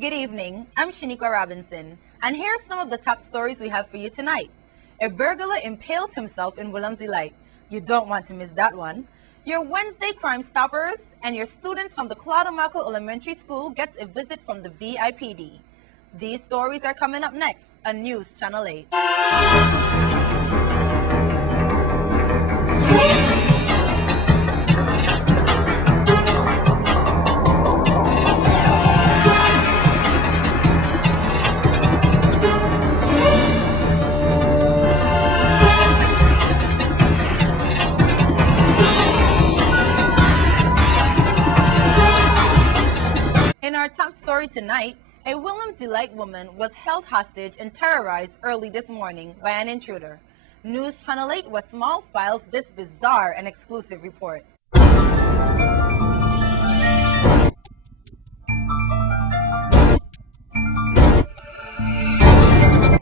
Good evening, I'm Shaniqua Robinson, and here are some of the top stories we have for you tonight. A burglar impales himself in Williams Delight. You don't want to miss that one. Your Wednesday Crime Stoppers and your students from the Claudio Elementary School gets a visit from the VIPD. These stories are coming up next on News Channel 8. In our top story tonight, a Williams Delight woman was held hostage and terrorized early this morning by an intruder. News Channel 8 was small filed this bizarre and exclusive report.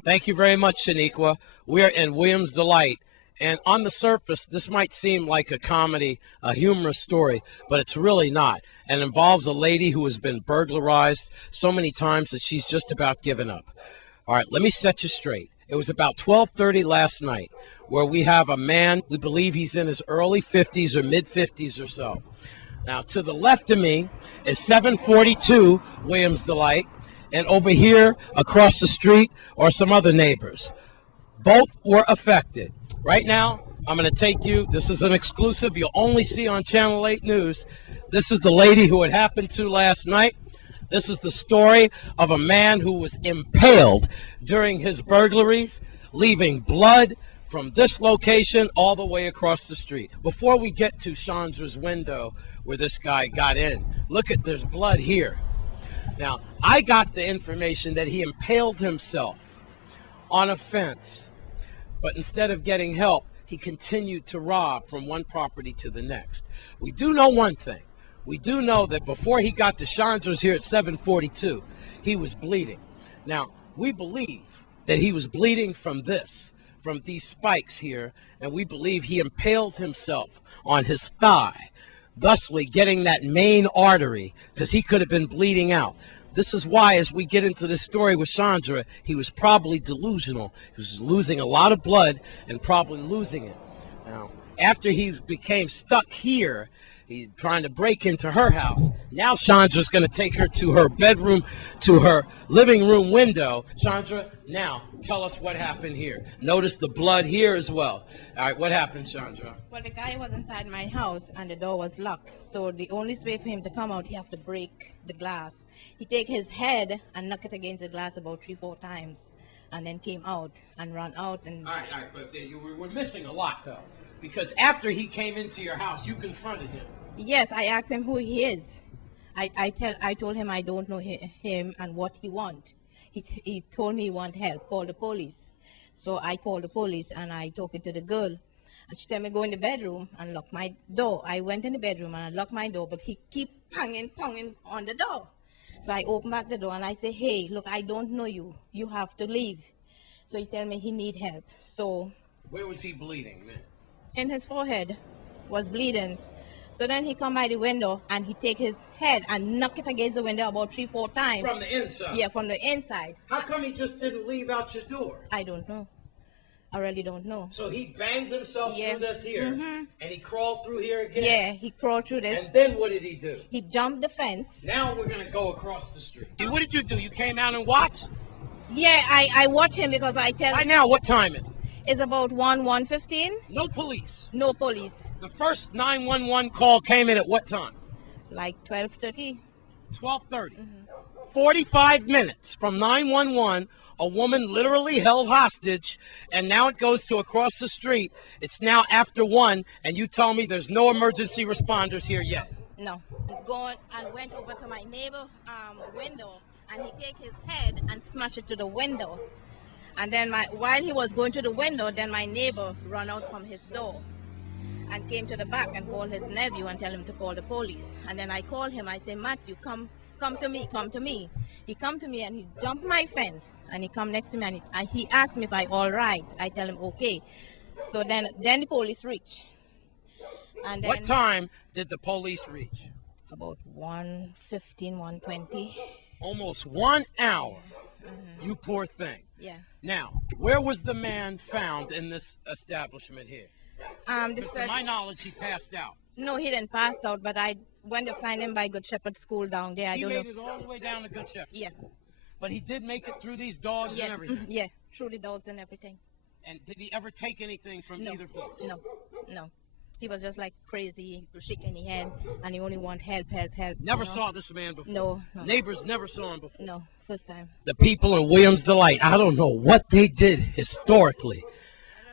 Thank you very much, Shaniqua. We're in Williams Delight. And on the surface, this might seem like a comedy, a humorous story, but it's really not. And involves a lady who has been burglarized so many times that she's just about given up. All right, let me set you straight. It was about 12:30 last night where we have a man, we believe he's in his early 50s or mid 50s or so. Now, to the left of me is 742 Williams Delight, and over here across the street are some other neighbors. Both were affected. Right now, I'm going to take you, this is an exclusive you'll only see on Channel 8 News. This is the lady who it happened to last night. This is the story of a man who was impaled during his burglaries, leaving blood from this location all the way across the street. Before we get to Chandra's window where this guy got in, look at, there's blood here. Now, I got the information that he impaled himself on a fence, but instead of getting help, he continued to rob from one property to the next. We do know one thing. We do know that before he got to Chandra's here at 742, he was bleeding. Now, we believe that he was bleeding from this, from these spikes here, and we believe he impaled himself on his thigh, thusly getting that main artery, because he could have been bleeding out. This is why, as we get into this story with Chandra, he was probably delusional. He was losing a lot of blood and probably losing it. Now, after he became stuck here, he's trying to break into her house. Now Chandra's going to take her to her bedroom, to her living room window. Chandra, now tell us what happened here. Notice the blood here as well. All right, what happened, Chandra? Well, the guy was inside my house and the door was locked. So the only way for him to come out, he have to break the glass. He take his head and knock it against the glass about 3-4 times, and then came out and ran out. And all right, but you were missing a lot though, because after he came into your house, you confronted him. Yes, I asked him who he is. I told him I don't know him and what he want. He told me he want help, call the police. So I called the police and I talked to the girl. And she told me go in the bedroom and lock my door. I went in the bedroom and I locked my door, but he keep pounding on the door. So I opened back the door and I say, hey, look, I don't know you. You have to leave. So he tell me he need help. So where was he bleeding, man? In his forehead was bleeding. So then he come by the window and he take his head and knock it against the window about 3-4 times. From the inside? Yeah, from the inside. How come he just didn't leave out your door? I don't know. I really don't know. So he banged himself through this here, and he crawled through here again? Yeah, he crawled through this. And then what did he do? He jumped the fence. Now we're going to go across the street. What did you do? You came out and watched? Yeah, I watch him because I tell him. Right now, what time is it? It's about 1:15. No police? No police. The first 911 call came in at what time? Like 12:30. 12:30. 45 minutes from 911, a woman literally held hostage, and now it goes to across the street. It's now after 1, and you tell me there's no emergency responders here yet. No. Gone and went over to my neighbor window, and he take his head and smash it to the window. And then while he was going to the window, then my neighbor ran out from his door and came to the back and called his nephew and tell him to call the police. And then I called him. I said, Matthew, come to me, come to me. He come to me and he jumped my fence and he come next to me and he asked me if I all right. I tell him okay. So then the police reach. And then what time did the police reach? About 1:15, 1:20. Almost 1 hour. Mhm. You poor thing. Yeah. Now, where was the man found in this establishment here? This To my knowledge, he passed out. No, he didn't pass out, but I went to find him by Good Shepherd School down there. I He don't made know. it all the way down to Good Shepherd. Yeah. But he did make it through these dogs Yeah. and everything. Yeah. Through the dogs and everything. And did he ever take anything from No. either place? No. No. He was just like crazy, shaking his head, and he only wanted help, help, help. Never saw this man before. No, no. Neighbors never saw him before. No, first time. The people in Williams Delight, I don't know what they did historically,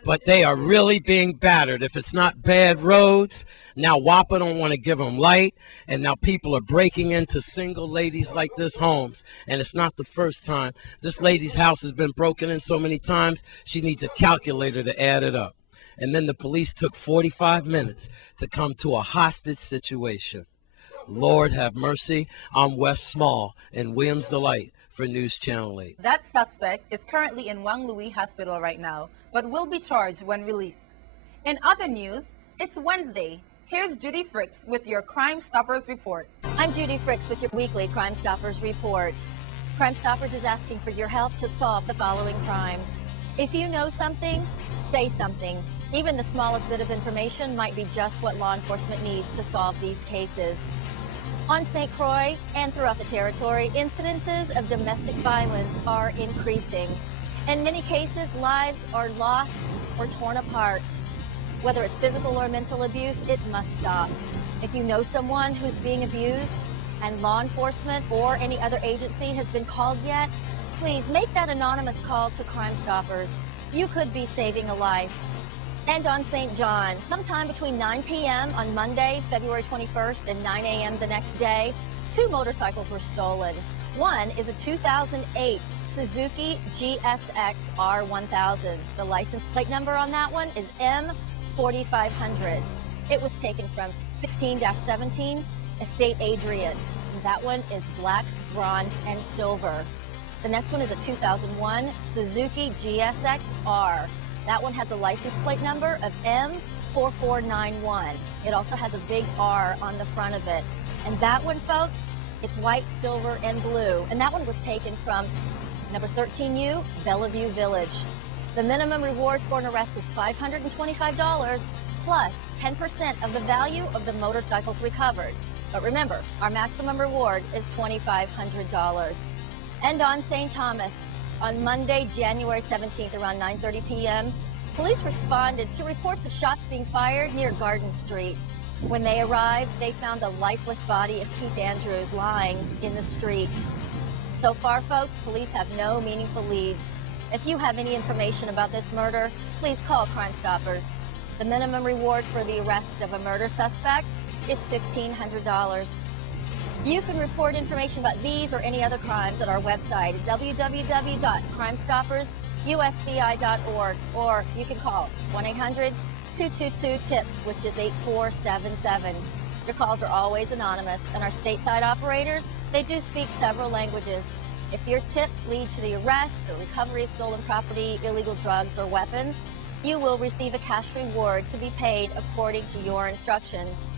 but they are really being battered. If it's not bad roads, now WAPA don't want to give them light, and now people are breaking into single ladies like this homes, and it's not the first time. This lady's house has been broken in so many times, she needs a calculator to add it up. And then the police took 45 minutes to come to a hostage situation. Lord have mercy. I'm Wes Small in Williams Delight for News Channel 8. That suspect is currently in Wang Lui Hospital right now, but will be charged when released. In other news, it's Wednesday. Here's Judy Fricks with your Crime Stoppers report. I'm Judy Fricks with your weekly Crime Stoppers report. Crime Stoppers is asking for your help to solve the following crimes. If you know something, say something. Even the smallest bit of information might be just what law enforcement needs to solve these cases. On St. Croix and throughout the territory, incidences of domestic violence are increasing. In many cases, lives are lost or torn apart. Whether it's physical or mental abuse, it must stop. If you know someone who's being abused and law enforcement or any other agency has been called yet, please make that anonymous call to Crime Stoppers. You could be saving a life. And on St. John, sometime between 9 p.m. on Monday, February 21st, and 9 a.m. the next day, 2 motorcycles were stolen. One is a 2008 Suzuki GSX R1000. The license plate number on that one is M4500. It was taken from 16-17 Estate Adrian. And that one is black, bronze, and silver. The next one is a 2001 Suzuki GSX R. That one has a license plate number of M4491. It also has a big R on the front of it. And that one, folks, it's white, silver, and blue. And that one was taken from number 13U, Bellevue Village. The minimum reward for an arrest is $525 plus 10% of the value of the motorcycles recovered. But remember, our maximum reward is $2,500. And on St. Thomas, on Monday, January 17th, around 9:30 p.m., police responded to reports of shots being fired near Garden Street. When they arrived, they found the lifeless body of Keith Andrews lying in the street. So far, folks, police have no meaningful leads. If you have any information about this murder, please call Crime Stoppers. The minimum reward for the arrest of a murder suspect is $1,500. You can report information about these or any other crimes at our website at www.crimestoppersusbi.org, or you can call 1-800-222-TIPS, which is 8477. Your calls are always anonymous, and our stateside operators, they do speak several languages. If your tips lead to the arrest or recovery of stolen property, illegal drugs, or weapons, you will receive a cash reward to be paid according to your instructions.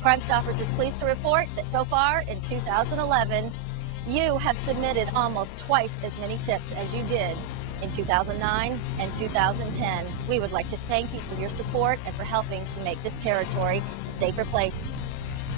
Crime Stoppers is pleased to report that so far in 2011, you have submitted almost twice as many tips as you did in 2009 and 2010. We would like to thank you for your support and for helping to make this territory a safer place.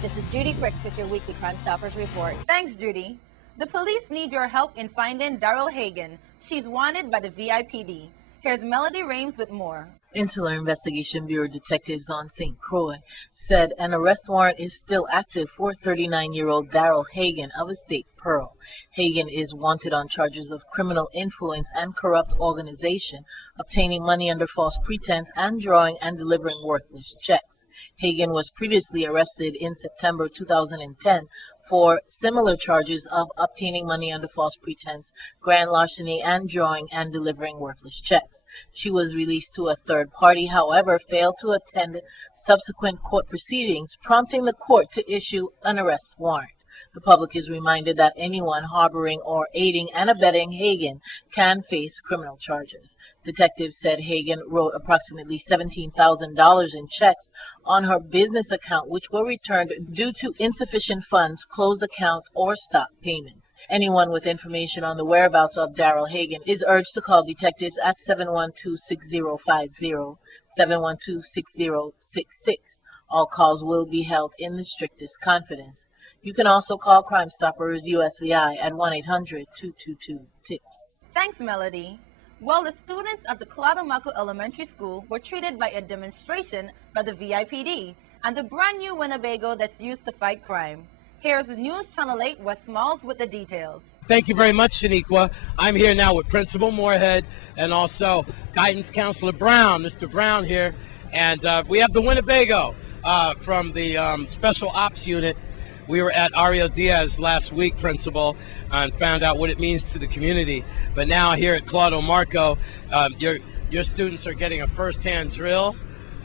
This is Judy Fricks with your weekly Crime Stoppers report. Thanks, Judy. The police need your help in finding Daryl Hagan. She's wanted by the VIPD. Here's Melody Rames with more. Insular Investigation Bureau detectives on St. Croix said an arrest warrant is still active for 39-year-old Daryl Hagan of Estate Pearl. Hagan is wanted on charges of criminal influence and corrupt organization, obtaining money under false pretense, and drawing and delivering worthless checks. Hagan was previously arrested in September 2010 for similar charges of obtaining money under false pretense, grand larceny, and drawing and delivering worthless checks. She was released to a third party, however, failed to attend subsequent court proceedings, prompting the court to issue an arrest warrant. The public is reminded that anyone harboring or aiding and abetting Hagen can face criminal charges. Detectives said Hagen wrote approximately $17,000 in checks on her business account, which were returned due to insufficient funds, closed account, or stop payments. Anyone with information on the whereabouts of Daryl Hagen is urged to call detectives at 712-6050, 712-6066. All calls will be held in the strictest confidence. You can also call Crime Stoppers USVI at 1-800-222-TIPS. Thanks, Melody. Well, the students at the Cladomaco Elementary School were treated by a demonstration by the VIPD and the brand new Winnebago that's used to fight crime. Here's News Channel 8 West Smalls with the details. Thank you very much, Shaniqua. I'm here now with Principal Moorhead and also Guidance Counselor Brown, Mr. Brown here. And we have the Winnebago from the Special Ops Unit. We were at Ariel Diaz last week, Principal, and found out what it means to the community. But now here at Claudio Marco, your students are getting a first-hand drill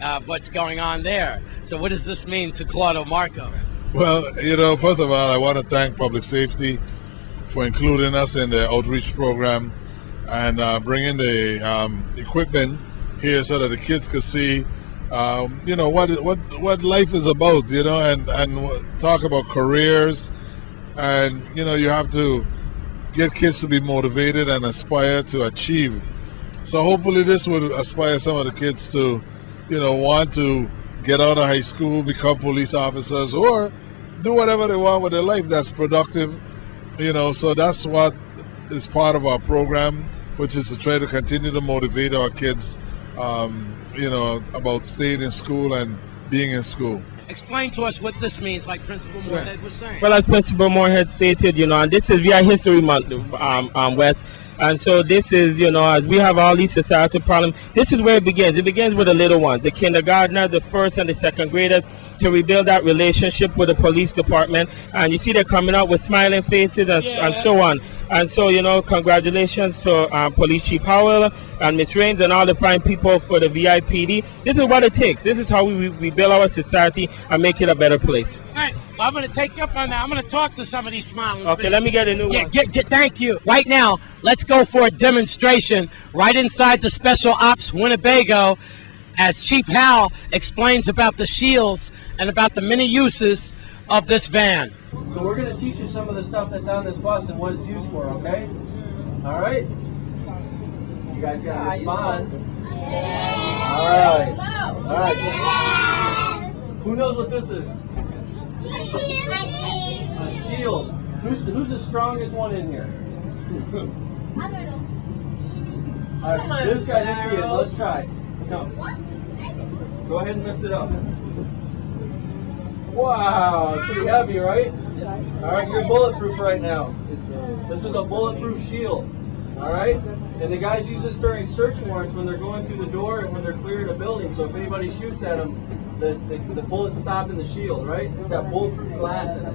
of what's going on there. So what does this mean to Claudio Marco? Well, you know, first of all, I want to thank Public Safety for including us in the outreach program and bringing the equipment here so that the kids could see, you know, what life is about, you know, and talk about careers. And, you know, you have to get kids to be motivated and aspire to achieve. So hopefully this would inspire some of the kids to, you know, want to get out of high school, become police officers, or do whatever they want with their life that's productive, you know. So that's what is part of our program, which is to try to continue to motivate our kids, you know, about staying in school and being in school. Explain to us what this means, like Principal Moorhead was saying. Well, as Principal Moorhead stated, you know, and this is VI History Month, West. And so this is, you know, as we have all these societal problems, this is where it begins. It begins with the little ones, the kindergartners, the first and the second graders, to rebuild that relationship with the police department. And you see they're coming out with smiling faces and so on. And so, you know, congratulations to Police Chief Howell and Ms. Rains and all the fine people for the VIPD. This is what it takes. This is how we build our society and make it a better place. All right, well, I'm going to take you up on that. I'm going to talk to some of these smiling Okay, faces. let me get a new one. Thank you. Right now, let's go for a demonstration right inside the Special Ops Winnebago as Chief Howell explains about the shields and about the many uses of this van. So we're going to teach you some of the stuff that's on this bus and what it's used for, okay? All right? You guys got to respond. All right. All right. Who knows what this is? A shield. Who's the strongest one in here? I don't know. All right, this guy is. Let's try. Come. Go ahead and lift it up. Wow, it's pretty heavy, right? All right, you're bulletproof right now. This is a bulletproof shield. All right? And the guys use this during search warrants when they're going through the door and when they're clearing a building. So if anybody shoots at them, the bullets stop in the shield, right? It's got bulletproof glass in it.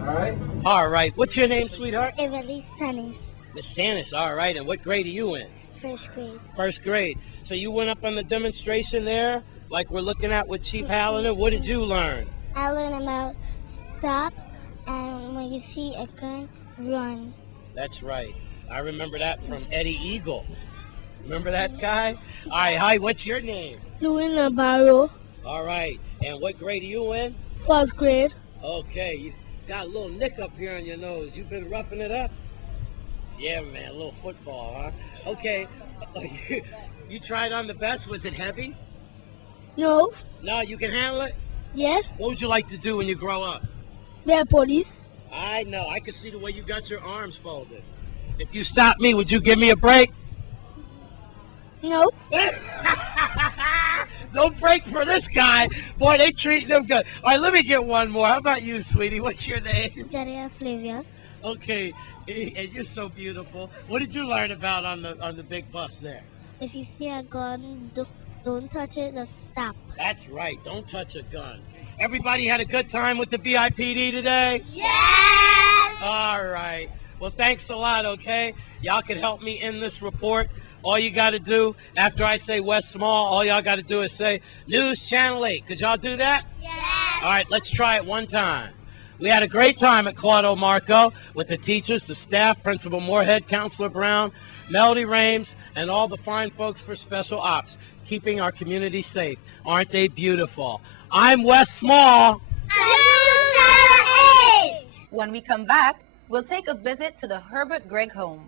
All right? All right. What's your name, sweetheart? Evelyn Sanis, Miss Sanis. All right. And what grade are you in? first grade. First grade. So you went up on the demonstration there, like we're looking at with Chief Howell. What did you learn? I learned about stop, and when you see a gun, run. That's right. I remember that from Eddie Eagle. Remember that guy? All right. Hi. What's your name? Louis Navarro, All right. And what grade are you in? first grade. Okay. You got a little nick up here on your nose. You've been roughing it up? Yeah, man. A little football, huh? Okay. You tried on the best. Was it heavy? No, No, you can handle it? yes, What would you like to do when you grow up? be a police. I know. I can see the way you got your arms folded. If you stop me, would you give me a break? No, No break for this guy. Boy, they treat him good. All right, let me get one more. How about you, sweetie? What's your name? Jaria Flavius. Okay, and you're so beautiful. What did you learn about on the big bus there? If you see a gun, don't touch it, just stop. That's right. Don't touch a gun. Everybody had a good time with the VIPD today? Yes! All right. Well, thanks a lot, okay? Y'all can help me in this report. All you got to do, after I say West Small, all y'all got to do is say News Channel 8. Could y'all do that? Yes! All right, let's try it one time. We had a great time at Claudio Marco with the teachers, the staff, Principal Moorhead, Counselor Brown, Melody Rames, and all the fine folks for Special Ops, keeping our community safe. Aren't they beautiful? I'm Wes Small. When we come back, we'll take a visit to the Herbert Gregg home.